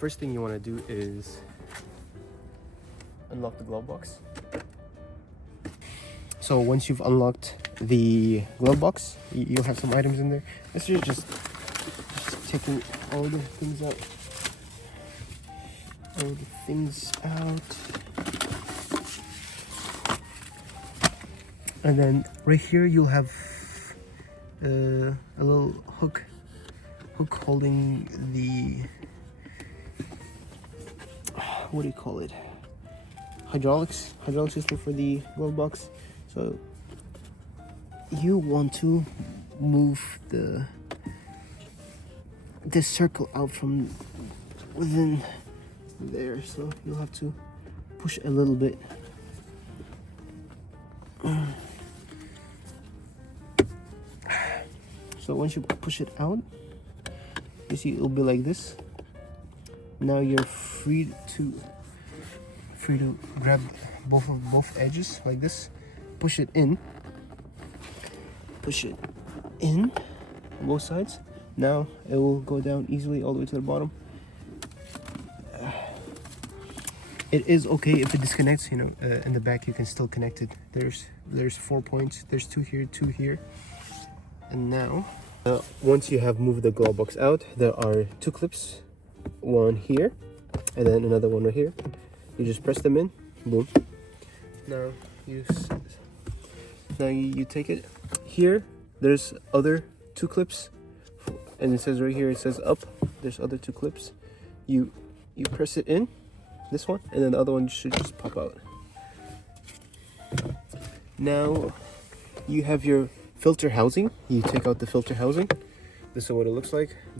First thing you want to do is unlock the glove box. So once you've unlocked the glove box, you'll have some items in there. This is just taking all the things out. And then right here you'll have a little hook holding the, what do you call it, hydraulic system for the glove box. So you want to move this circle out from within there, so you'll have to push a little bit. So once you push it out, you see it'll be like this. Now you're free to grab both edges like this, push it in on both sides. Now it will go down easily all the way to the bottom. It is okay if it disconnects, in the back you can still connect it. There's 4 points, there's two here. And now, once you have moved the glove box out, there are two clips, one here and then another one right here. You just press them in, boom. Now you take it. Here there's other two clips, and it says right here, it says up. There's other two clips. You press it in, this one, and then the other one should just pop out. Now you have your filter housing. You take out the filter housing. This is what it looks like.